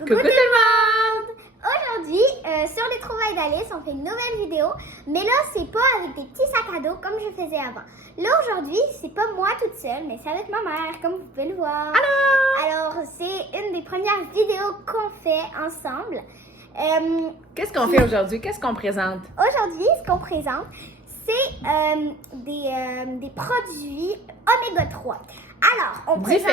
Coucou tout le monde! Aujourd'hui, sur les trouvailles d'Alice, on fait une nouvelle vidéo. Mais là, c'est pas avec des petits sacs à dos comme je faisais avant. Là, aujourd'hui, c'est pas moi toute seule, mais c'est avec ma mère, comme vous pouvez le voir. Alors, c'est une des premières vidéos qu'on fait ensemble. Qu'est-ce qu'on fait aujourd'hui? Qu'est-ce qu'on présente? Aujourd'hui, ce qu'on présente, c'est des produits Oméga 3. Alors, on présente...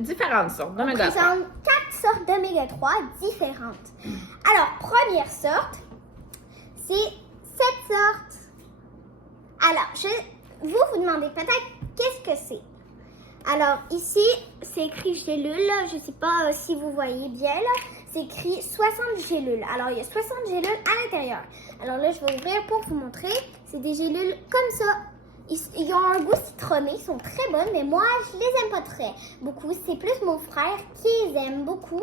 Différentes sortes d'oméga 3. On présente 4 sortes d'oméga 3 différentes. Alors, première sorte, c'est cette sorte. Alors, vous demandez peut-être qu'est-ce que c'est. Alors, ici, c'est écrit gélules. Je ne sais pas si vous voyez bien, là. C'est écrit 60 gélules. Alors, il y a 60 gélules à l'intérieur. Alors là, je vais ouvrir pour vous montrer. C'est des gélules comme ça. Ils ont un goût citronné, ils sont très bonnes, mais moi, je les aime pas très beaucoup. C'est plus mon frère qui les aime beaucoup.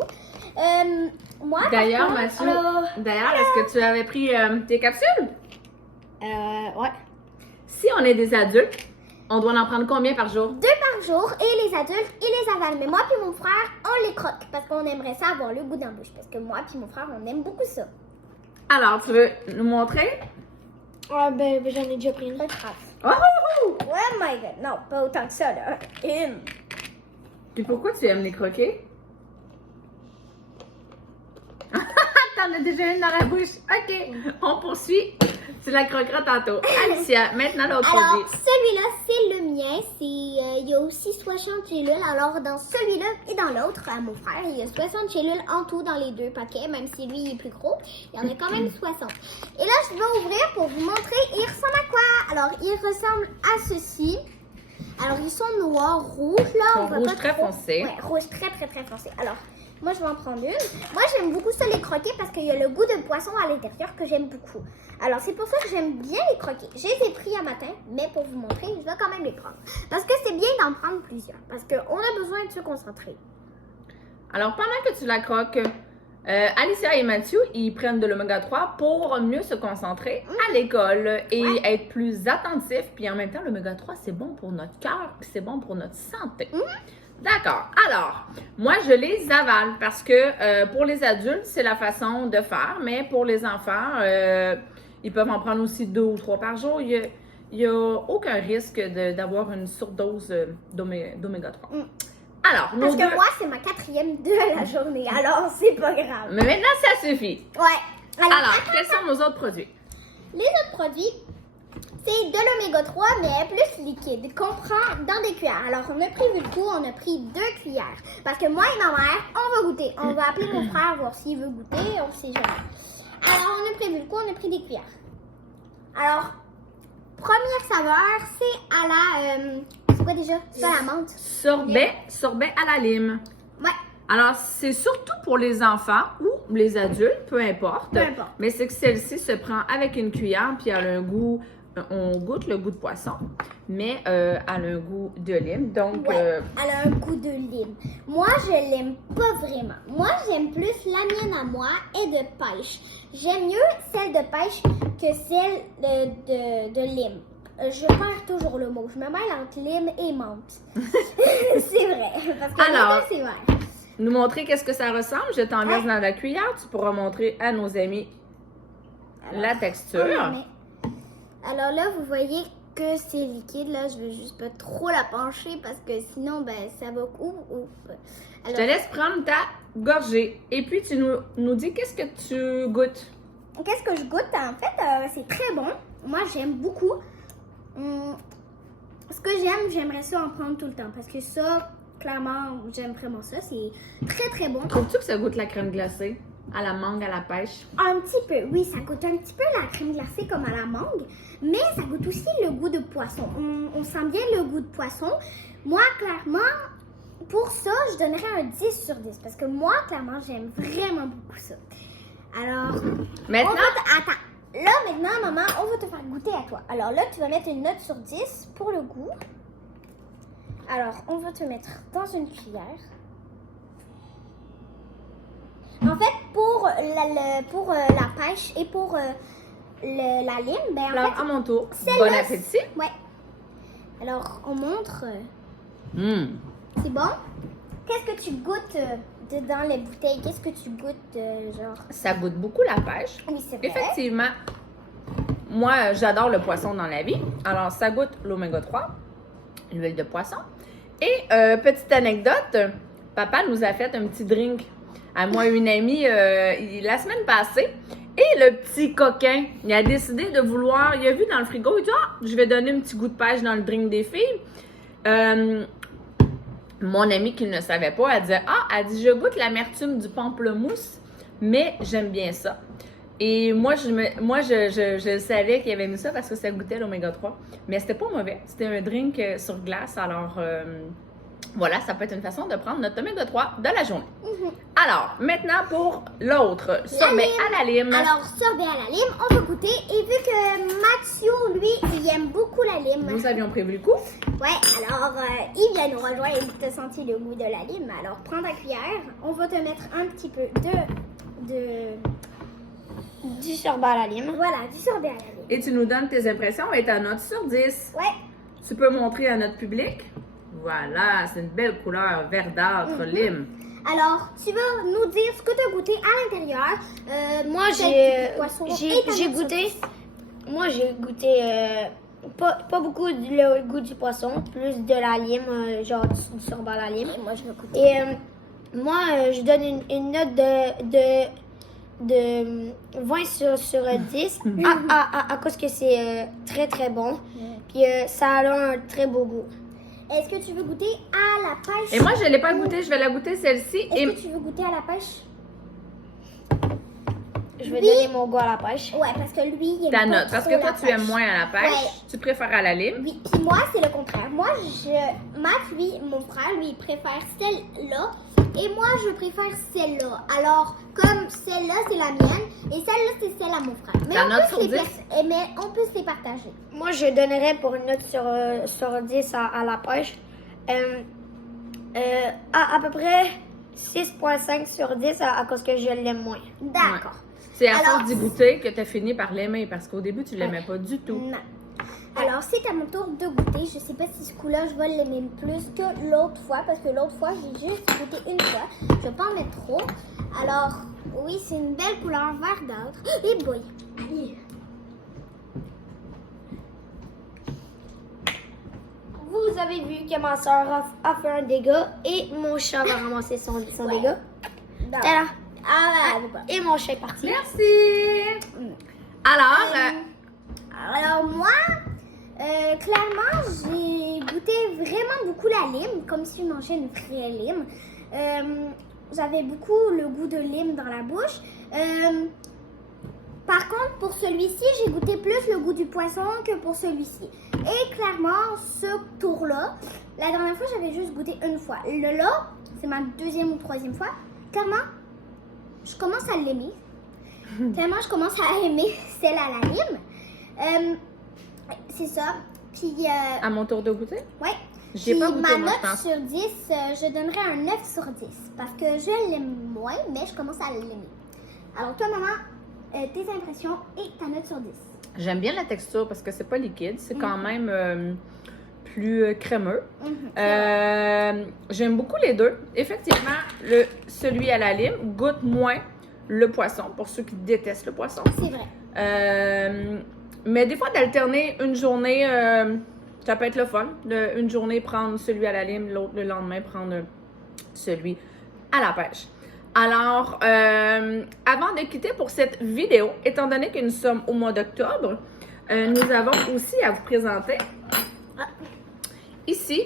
Moi, D'ailleurs, Mathieu, est-ce que tu avais pris tes capsules? Ouais. Si on est des adultes, on doit en prendre combien par jour? 2 par jour, et les adultes, ils les avalent. Mais moi puis mon frère, on les croque, parce qu'on aimerait ça avoir le goût dans la bouche. Parce que moi puis mon frère, on aime beaucoup ça. Alors, tu veux nous montrer? Ah ben j'en ai déjà pris une. Oh! Oh my god, non, pas autant que ça, là. Une. Puis pourquoi tu aimes les croquer? T'en as déjà une dans la bouche. OK, on poursuit. Tu la croqueras tantôt. Alicia, maintenant l'autre Alors, produit. celui-là, c'est le mien. Il y a aussi 60 gélules. Alors, dans celui-là et dans l'autre, à mon frère, il y a 60 gélules en tout dans les 2 paquets. Même si lui, il est plus gros, il y en a quand même 60. Et là, je vais ouvrir pour vous montrer. Il ressemble à quoi? Alors, il ressemble à ceci. Alors, ils sont noirs, rouges. Là, on voit rouge pas très trop. foncé. Ouais, rouge très, très, très foncé. Alors, moi, je vais en prendre une. Moi, j'aime beaucoup ça les croquer parce qu'il y a le goût de poisson à l'intérieur que j'aime beaucoup. Alors, c'est pour ça que j'aime bien les croquer. Je les ai pris un matin, mais pour vous montrer, je vais quand même les prendre. Parce que c'est bien d'en prendre plusieurs. Parce qu'on a besoin de se concentrer. Alors, pendant que tu la croques, Alicia et Mathieu, ils prennent de l'oméga 3 pour mieux se concentrer à l'école et être plus attentifs. Puis en même temps, l'oméga 3, c'est bon pour notre cœur et c'est bon pour notre santé. D'accord. Alors, moi, je les avale parce que pour les adultes, c'est la façon de faire. Mais pour les enfants, ils peuvent en prendre aussi 2 ou 3 par jour. Il n'y a aucun risque d'avoir une surdose d'oméga 3. Alors, parce que moi, c'est ma 4e de la journée. Alors, c'est pas grave. Mais maintenant, ça suffit. Ouais. Alors, quels sont nos autres produits? Les autres produits, c'est de l'oméga 3, mais plus liquide, qu'on prend dans des cuillères. Alors, on a pris du coup, on a pris 2 cuillères. Parce que moi et ma mère, on va goûter. On va appeler mon frère, voir s'il veut goûter, on sait jamais. Alors, on a prévu le coup, on a pris des cuillères. Alors, première saveur, c'est à la... c'est quoi déjà? C'est à la menthe. Sorbet à la lime. Ouais. Alors, c'est surtout pour les enfants ou les adultes, peu importe. Peu importe. Mais c'est que celle-ci se prend avec une cuillère, puis elle a un goût... On goûte le goût de poisson, mais elle a un goût de lime. Donc, ouais, elle a un goût de lime. Moi, je l'aime pas vraiment. Moi, j'aime plus la mienne à moi et de pêche. J'aime mieux celle de pêche que celle de lime. Je perds toujours le mot. Je me mêle entre lime et menthe. C'est vrai. Parce que alors, c'est vrai. Nous montrer qu'est-ce que ça ressemble. Je t'en verse dans la cuillère. Tu pourras montrer à nos amis la texture. Alors là, vous voyez que c'est liquide. Là, je veux juste pas trop la pencher parce que sinon, ben, ça va... Alors, je te laisse prendre ta gorgée. Et puis, tu nous dis qu'est-ce que tu goûtes. Qu'est-ce que je goûte? En fait, c'est très bon. Moi, j'aime beaucoup. Ce que j'aimerais ça en prendre tout le temps. Parce que ça, clairement, j'aime vraiment ça. C'est très, très bon. Trouves-tu que ça goûte la crème glacée? À la mangue, à la pêche? Un petit peu, oui, ça goûte un petit peu la crème glacée comme à la mangue, mais ça goûte aussi le goût de poisson. On sent bien le goût de poisson. Moi, clairement, pour ça, je donnerais un 10 sur 10 parce que moi, clairement, j'aime vraiment beaucoup ça. Alors, maintenant, attends. Là, maintenant, maman, on va te faire goûter à toi. Alors là, tu vas mettre une note sur 10 pour le goût. Alors, on va te mettre dans une cuillère. En fait, pour la pêche et pour la lime, ben alors, en fait, à mon tour, celle-là, bon appétit. Ouais. Alors, on montre. Mm. C'est bon? Qu'est-ce que tu goûtes dedans les bouteilles, qu'est-ce que tu goûtes, genre? Ça goûte beaucoup la pêche. Oui, c'est vrai. Effectivement, moi, j'adore le poisson dans la vie. Alors, ça goûte l'oméga 3, l'huile de poisson. Et petite anecdote, papa nous a fait un petit drink à moi et une amie la semaine passée. Et le petit coquin, il a décidé de vouloir, il a vu dans le frigo, il dit « Ah, je vais donner un petit goût de pêche dans le drink des filles. Mon amie qui ne savait pas, elle disait « Ah, elle dit, je goûte l'amertume du pamplemousse, mais j'aime bien ça. » Et moi, je savais qu'il avait mis ça parce que ça goûtait l'oméga 3. Mais c'était pas mauvais. C'était un drink sur glace. Alors, voilà, ça peut être une façon de prendre notre oméga 3 de la journée. Alors, maintenant pour l'autre, sorbet à la lime. Alors, sorbet à la lime, on va goûter. Et vu que Mathieu, lui, il aime beaucoup la lime. Nous avions prévu le coup. Ouais, alors, il vient nous rejoindre et tu as senti le goût de la lime. Alors, prends ta cuillère. On va te mettre un petit peu Du sorbet à la lime. Voilà, du sorbet à la lime. Et tu nous donnes tes impressions et ta note sur 10. Ouais. Tu peux montrer à notre public. Voilà, c'est une belle couleur verdâtre, lime. Alors, tu vas nous dire ce que tu as goûté à l'intérieur. Moi, j'ai goûté. Moi, j'ai goûté pas beaucoup le goût du poisson, plus de la lime, genre du sorbet à la lime. Et moi, je vais goûter. Et moi, je donne une note de 20 sur 10 à cause que c'est très très bon. Puis ça a un très beau goût. Est-ce que tu veux goûter à la pêche? Et moi, je ne l'ai pas goûté, je vais la goûter celle-ci. Est-ce Et que tu veux goûter à la pêche? Je vais Lui- donner mon goût à la pêche. Ouais, parce que lui, il aime ta pas note, parce trop que toi, la tu aimes pêche. moins à la pêche, Ouais. tu préfères à la lime. Oui, puis moi, c'est le contraire. Moi, Matt, lui, mon frère, lui, il préfère celle-là. Et moi, je préfère celle-là. Alors, comme celle-là, c'est la mienne. Et celle-là, c'est celle à mon frère. Mais Ta on note peut sur se les 10? mais on peut se les partager. Moi, je donnerais pour une note sur 10 à la pêche. À peu près 6,5 sur 10 à cause que je l'aime moins. D'accord. C'est à Alors, force d'y goûter que tu as fini par l'aimer, parce qu'au début, tu ne l'aimais pas du tout. Non. Alors, c'est à mon tour de goûter. Je sais pas si ce coup-là, je vais l'aimer plus que l'autre fois. Parce que l'autre fois, j'ai juste goûté une fois. Je vais pas en mettre trop. Alors, oui, c'est une belle couleur verdâtre. Et boy! Allez. Vous avez vu que ma soeur a fait un dégât et mon chat va ramasser son Ouais. dégât. D'accord. Voilà. Ah, voilà. Et mon chat est parti. Merci! Alors, Alors moi, clairement, j'ai goûté vraiment beaucoup la lime, comme si je mangeais une vraie lime. J'avais beaucoup le goût de lime dans la bouche. Par contre, pour celui-ci, j'ai goûté plus le goût du poisson que pour celui-ci. Et clairement, ce tour-là, la dernière fois, j'avais juste goûté une fois. Là, c'est ma deuxième ou troisième fois. Clairement, je commence à l'aimer. Tellement je commence à aimer celle à la lime. C'est ça. Puis, à mon tour de goûter? ouais. J'ai Puis pas goûté, ma moi, je note pense. sur 10, je donnerais un 9 sur 10. Parce que je l'aime moins, mais je commence à l'aimer. Alors, toi, maman, tes impressions et ta note sur 10. J'aime bien la texture parce que c'est pas liquide, c'est quand même plus crémeux. J'aime beaucoup les deux. Effectivement, celui à la lime goûte moins le poisson, pour ceux qui détestent le poisson. C'est vrai. Mais des fois, d'alterner une journée, ça peut être le fun. Une journée, prendre celui à la lime, l'autre, le lendemain, prendre celui à la pêche. Alors, avant de quitter pour cette vidéo, étant donné que nous sommes au mois d'octobre, nous avons aussi à vous présenter ici,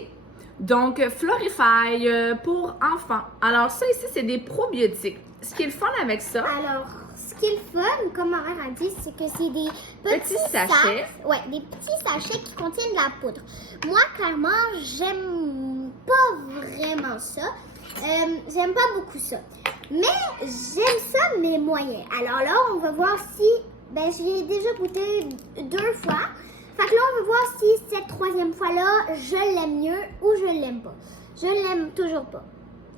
donc Florify pour enfants. Alors ça ici, c'est des probiotiques. Ce qui est le fun avec ça, Alors, ce qui est le fun, comme ma mère a dit, c'est que c'est des petits sachets. sacs. Ouais, des petits sachets qui contiennent de la poudre. Moi, clairement, j'aime pas vraiment ça. J'aime pas beaucoup ça. Mais j'aime ça, mais moyen. Alors là, on va voir si... Ben, j'ai déjà goûté 2 fois. Fait que là, on va voir si cette troisième fois-là, je l'aime mieux ou je l'aime pas. Je l'aime toujours pas.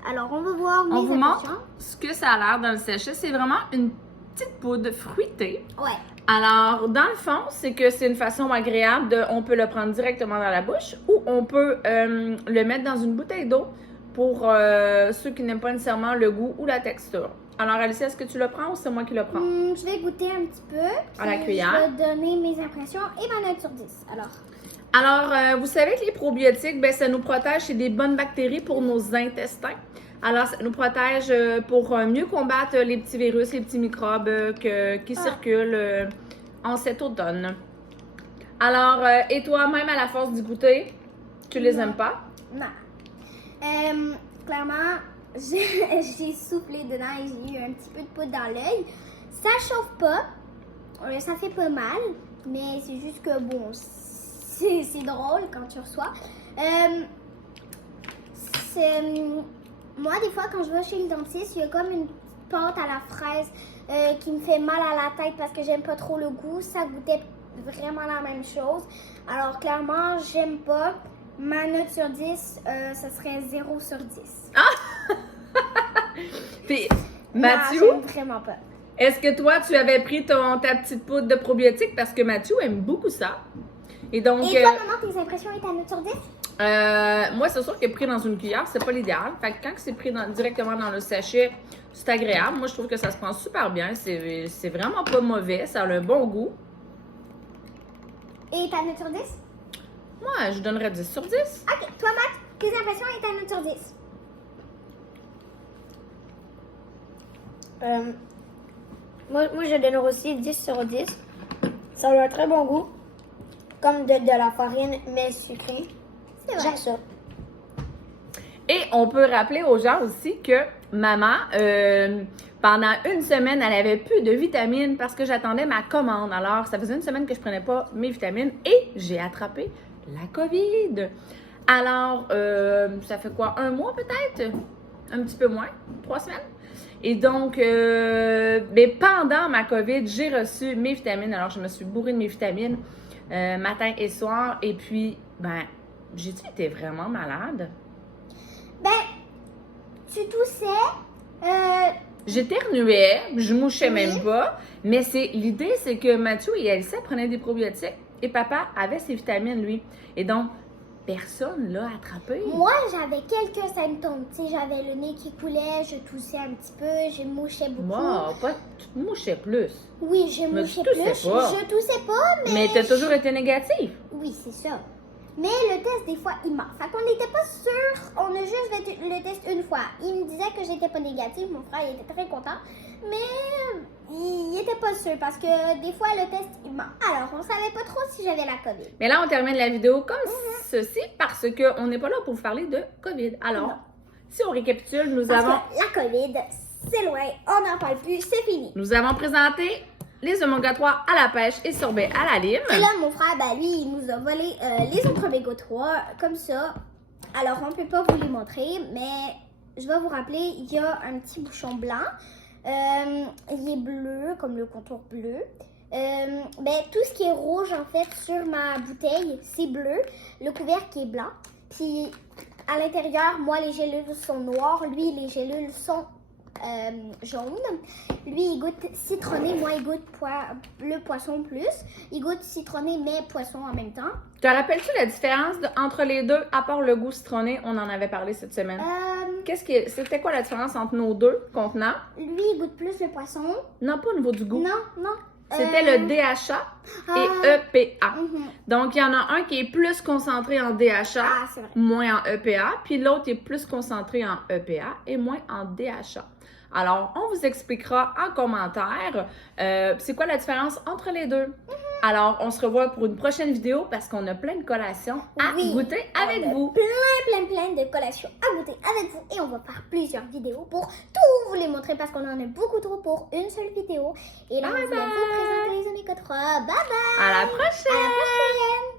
Alors, on va voir mes on vous impressions. montre ce que ça a l'air dans le sachet. C'est vraiment une petite poudre fruitée. Ouais. Alors, dans le fond, c'est que c'est une façon agréable on peut le prendre directement dans la bouche ou on peut le mettre dans une bouteille d'eau pour ceux qui n'aiment pas nécessairement le goût ou la texture. Alors, Alicia, est-ce que tu le prends ou c'est moi qui le prends? Je vais goûter un petit peu. À la puis cuillère. Je vais donner mes impressions et ma note sur 10. Alors, vous savez que les probiotiques, ben, ça nous protège, c'est des bonnes bactéries pour nos intestins. Alors, ça nous protège pour mieux combattre les petits virus, les petits microbes qui circulent en cet automne. Alors, et toi, même à la force d'y goûter, tu les aimes pas? Non. Clairement, j'ai soufflé dedans et j'ai eu un petit peu de poudre dans l'œil. Ça chauffe pas. Ça fait pas mal. Mais c'est juste que, bon, c'est drôle quand tu reçois. Moi, des fois, quand je vais chez le dentiste, il y a comme une pâte à la fraise qui me fait mal à la tête parce que j'aime pas trop le goût. Ça goûtait vraiment la même chose. Alors, clairement, j'aime pas. Ma note sur 10, ça serait 0 sur 10. Puis, Non, Mathieu, j'aime vraiment pas. est-ce que toi, tu avais pris ta petite poudre de probiotiques? Parce que Mathieu aime beaucoup ça. Et donc, Et toi, maman, tes impressions et ta note sur 10? moi, c'est sûr que pris dans une cuillère, c'est pas l'idéal. Fait que quand c'est pris directement dans le sachet, c'est agréable. Moi, je trouve que ça se prend super bien. C'est vraiment pas mauvais. Ça a un bon goût. Et ta note sur 10? Moi, je donnerais 10 sur 10. Ok, toi, Matt, tes impressions et ta note sur 10? Moi, je donnerais aussi 10 sur 10. Ça a un très bon goût. Comme de la farine, mais sucrée. C'est vrai. J'aime ça. Et on peut rappeler aux gens aussi que maman, pendant une semaine, elle avait plus de vitamines parce que j'attendais ma commande. Alors, ça faisait une semaine que je prenais pas mes vitamines et j'ai attrapé la COVID. Alors, ça fait quoi? Un mois peut-être? Un petit peu moins? 3 semaines? Et donc, ben, pendant ma COVID, j'ai reçu mes vitamines. Alors, je me suis bourrée de mes vitamines matin et soir. Et puis, ben, j'ai-tu été vraiment malade? Ben, tu toussais. J'éternuais, je mouchais même pas. Mais l'idée, c'est que Mathieu et Alicia prenaient des probiotiques et papa avait ses vitamines, lui. Et donc, personne l'a attrapé. Moi, j'avais quelques symptômes. Tu sais, j'avais le nez qui coulait, je toussais un petit peu, je mouchais beaucoup. Wow, tu te mouchais plus. Oui, je Mais mouchais tu toussais plus. pas. Je toussais pas, Mais t'as toujours été négatif. Oui, c'est ça. Mais le test, des fois, il ment. Fait qu'on n'était pas sûr. On a juste fait le test une fois. Il me disait que j'étais pas négative. Mon frère, il était très content. Mais il était pas sûr parce que des fois, le test, il ment. Alors, on savait pas trop si j'avais la COVID. Mais là, on termine la vidéo comme ceci parce qu'on n'est pas là pour vous parler de COVID. Alors, Non. si on récapitule, nous Parce avons... que la COVID, c'est loin. On n'en parle plus. C'est fini. Nous avons présenté les oméga 3 à la pêche et sorbet à la lime. Et là, mon frère, ben, lui, il nous a volé les autres oméga 3 comme ça. Alors, on peut pas vous les montrer, mais je vais vous rappeler, il y a un petit bouchon blanc. Il est bleu, comme le contour bleu. Ben, tout ce qui est rouge, en fait, sur ma bouteille, c'est bleu. Le couvercle est blanc. Puis, à l'intérieur, moi, les gélules sont noires. Lui, les gélules sont jaune. Lui, il goûte citronné. Moi, il goûte le poisson plus. Il goûte citronné, mais poisson en même temps. Te rappelles-tu la différence entre les deux, à part le goût citronné? On en avait parlé cette semaine. C'était quoi la différence entre nos deux contenants? Lui, il goûte plus le poisson. Non, pas au niveau du goût. Non. C'était le DHA et EPA. Mhm. Donc, il y en a un qui est plus concentré en DHA, C'est vrai. moins en EPA, puis l'autre est plus concentré en EPA et moins en DHA. Alors, on vous expliquera en commentaire c'est quoi la différence entre les deux. Alors, on se revoit pour une prochaine vidéo parce qu'on a plein de collations à goûter avec vous. Plein de collations à goûter avec vous. Et on va faire plusieurs vidéos pour tout vous les montrer parce qu'on en a beaucoup trop pour une seule vidéo. Et là, on va vous présenter les oméga 3. Bye bye! À la prochaine! À la prochaine!